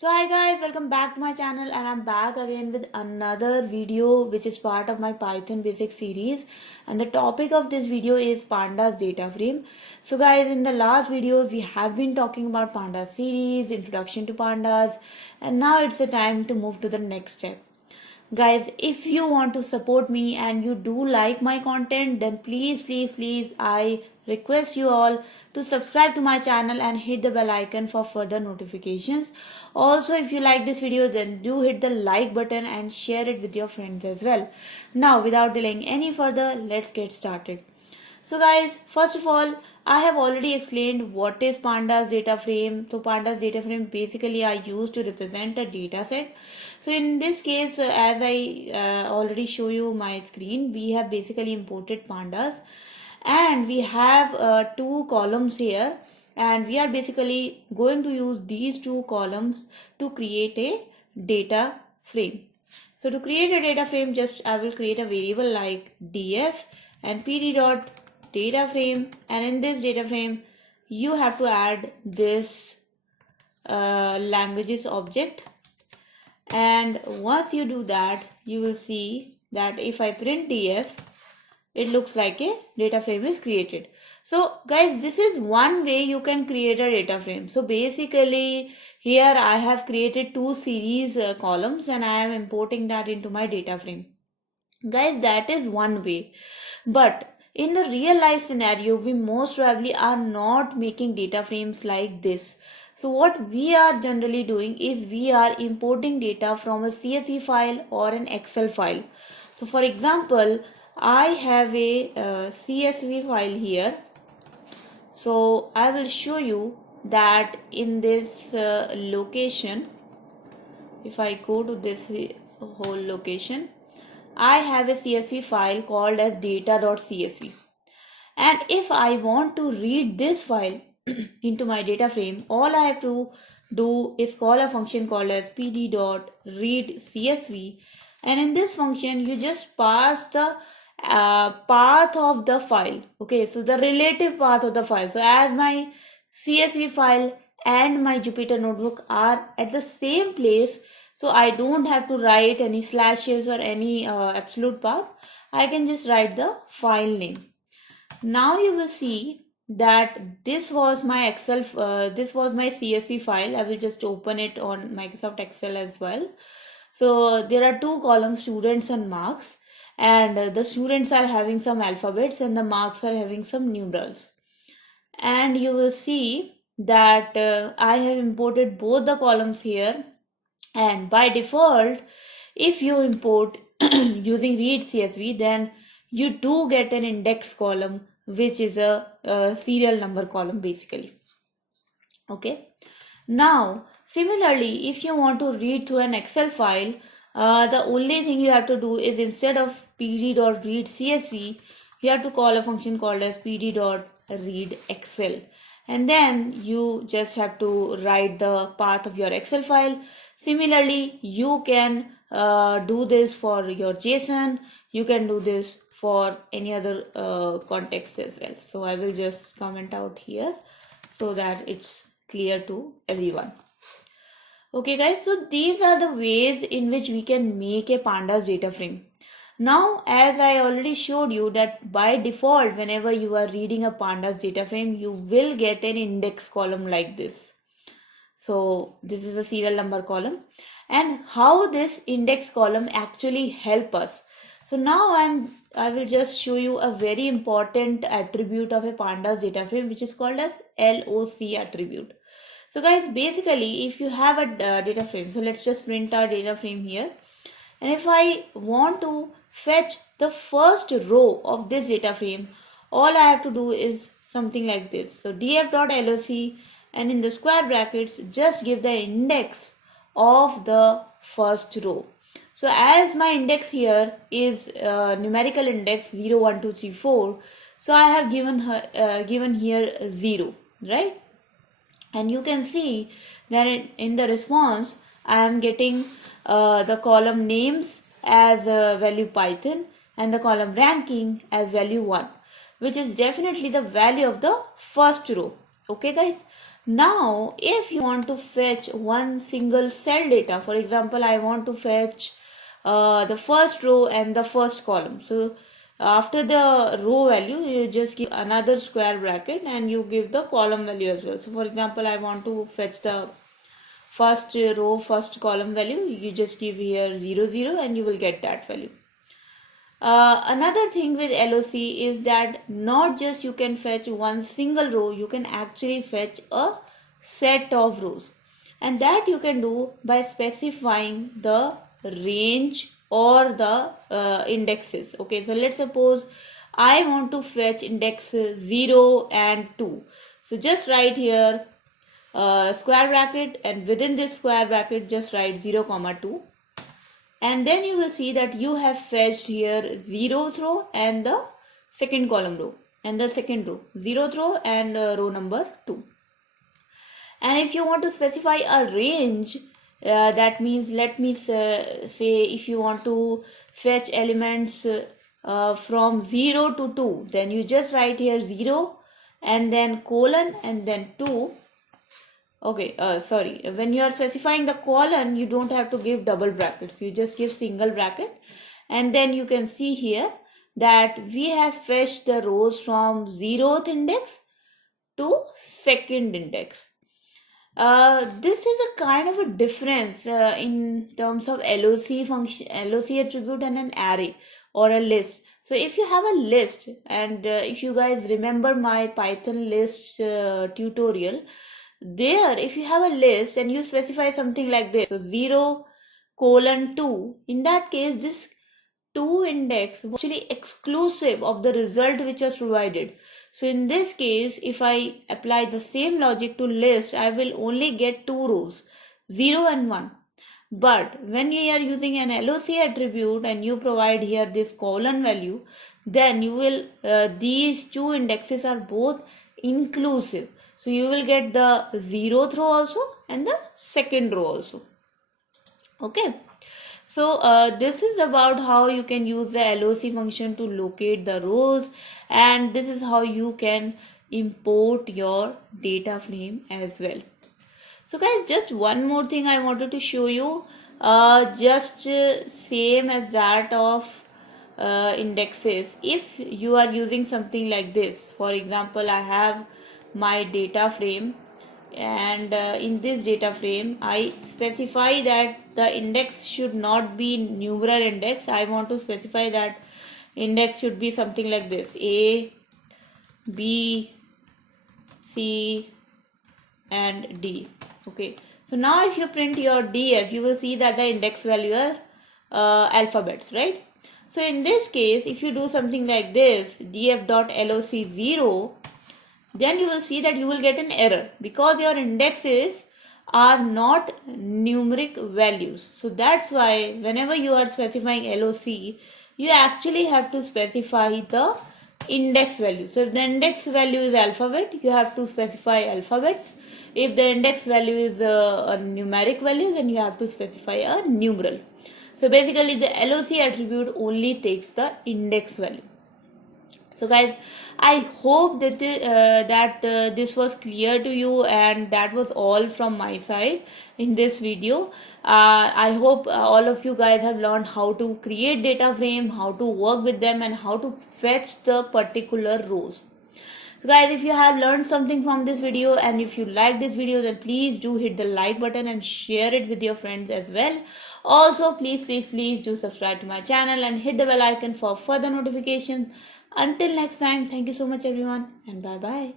So hi guys, welcome back to my channel and I'm back again with another video which is part of my Python basic series, and the topic of this video is pandas data frame. So guys, in the last videos we have been talking about pandas series, introduction to pandas, and now it's the time to move to the next step. Guys, if you want to support me and you do like my content, then please I request you all to subscribe to my channel and hit the bell icon for further notifications. Also, if you like this video, then do hit the like button and share it with your friends as well. Now, without delaying any further, let's get started. So guys, first of all, I have already explained what is pandas data frame. So pandas data frame basically are used to represent a data set. So in this case, as I already show you my screen, we have basically imported pandas and we have two columns here, and we are basically going to use these two columns to create a data frame. So to create a data frame, just I will create a variable like df and pd dot data frame, and in this data frame you have to add this languages object. And once you do that, you will see that if I print df, it looks like a data frame is created. So guys, this is one way you can create a data frame. So basically here I have created two series columns and I am importing that into my data frame. Guys, that is one way. But in the real life scenario, we most probably are not making data frames like this. So what we are generally doing is we are importing data from a CSV file or an Excel file. So for example, I have a CSV file here. So I will show you that in this location, if I go to this whole location, I have a CSV file called as data.csv. And if I want to read this file into my data frame, all I have to do is call a function called as pd.readcsv. And in this function, you just pass the path of the file. Okay, so the relative path of the file. So as my CSV file and my Jupyter notebook are at the same place, so I don't have to write any slashes or any absolute path. I can just write the file name. Now you will see that this was my Excel, this was my CSV file. I will just open it on Microsoft Excel as well. So there are two columns, students and marks, and the students are having some alphabets and the marks are having some numerals. And you will see that I have imported both the columns here, and by default, if you import using read CSV, then you do get an index column, which is a serial number column basically. Okay. Now, similarly, if you want to read to an Excel file, the only thing you have to do is instead of pd.readcsv, you have to call a function called as pd.readexcel. And then you just have to write the path of your Excel file. Similarly, you can do this for your JSON. You can do this for any other context as well. So I will just comment out here so that it's clear to everyone. Okay guys, so these are the ways in which we can make a pandas data frame. Now, as I already showed you that by default, whenever you are reading a pandas data frame, you will get an index column like this. So this is a serial number column, and how this index column actually help us. So now I will just show you a very important attribute of a pandas data frame, which is called as LOC attribute. So guys, basically if you have a data frame, so let's just print our data frame here. And if I want to fetch the first row of this data frame, all I have to do is something like this. So df.loc, and in the square brackets, just give the index of the first row. So as my index here is numerical index 0, 1, 2, 3, 4, so I have given here 0, right? And you can see that in the response, I am getting the column names as value Python and the column ranking as value 1, which is definitely the value of the first row. Okay guys. Now, if you want to fetch one single cell data, for example, I want to fetch the first row and the first column. So after the row value, you just give another square bracket and you give the column value as well. So for example, I want to fetch the first row, first column value. You just give here 0, 0 and you will get that value. Another thing with LOC is that not just you can fetch one single row, you can actually fetch a set of rows, and that you can do by specifying the range or the indexes. Okay, so let's suppose I want to fetch index 0 and 2. So just write here square bracket, and within this square bracket just write 0, 2, and then you will see that you have fetched here 0th row and the second column row and the second row, 0th row and row number 2. And if you want to specify a range, that means, let me say if you want to fetch elements from 0 to 2, then you just write here 0 and then colon and then 2. Okay, sorry, when you are specifying the colon, you don't have to give double brackets, you just give single bracket. And then you can see here that we have fetched the rows from 0th index to second index. This is a kind of a difference in terms of LOC function, LOC attribute and an array or a list. So if you have a list, and if you guys remember my Python list tutorial, there if you have a list and you specify something like this, so 0, 2, in that case this 2 index was actually exclusive of the result which was provided. So in this case, if I apply the same logic to list, I will only get 2 rows, 0 and 1. But when you are using an LOC attribute and you provide here this colon value, then you will these two indexes are both inclusive. So you will get the 0th row also and the second row also. Okay. So this is about how you can use the LOC function to locate the rows, and this is how you can import your data frame as well. So guys, just one more thing I wanted to show you, just same as that of indexes. If you are using something like this, for example, I have my data frame, and in this data frame I specify that the index should not be numeral index. I want to specify that index should be something like this: A, B, C and D. Okay, so now if you print your df, you will see that the index value are alphabets, right? So in this case, if you do something like this, df.loc0, then you will see that you will get an error because your indexes are not numeric values. So that's why whenever you are specifying LOC, you actually have to specify the index value. So if the index value is alphabet, you have to specify alphabets. If the index value is a numeric value, then you have to specify a numeral. So basically the LOC attribute only takes the index value. So guys, I hope that this was clear to you, and that was all from my side in this video. I hope all of you guys have learned how to create data frame, how to work with them, and how to fetch the particular rows. So guys, if you have learned something from this video, and if you like this video, then please do hit the like button and share it with your friends as well. Also, please do subscribe to my channel and hit the bell icon for further notifications. Until next time, thank you so much everyone, and bye bye.